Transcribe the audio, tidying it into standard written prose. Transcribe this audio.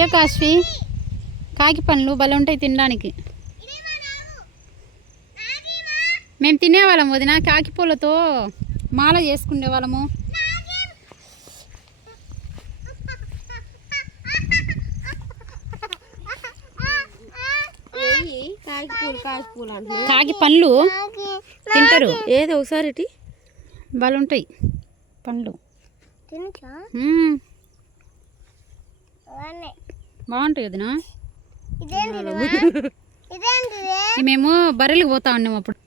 ఏ కాశ్వి కాకి పండ్లు భలే ఉంటాయి తినడానికి. మేము తినేవాళ్ళం వదిన, కాకి పూలతో మాల చేసుకునే వాళ్ళము. కాకి పండ్లు తింటారు. ఏదో ఒకసారి భలే ఉంటాయి పండ్లు, బాగుంటాయి వదిన. మేము బర్రెలకు పోతా ఉన్నాము అప్పుడు.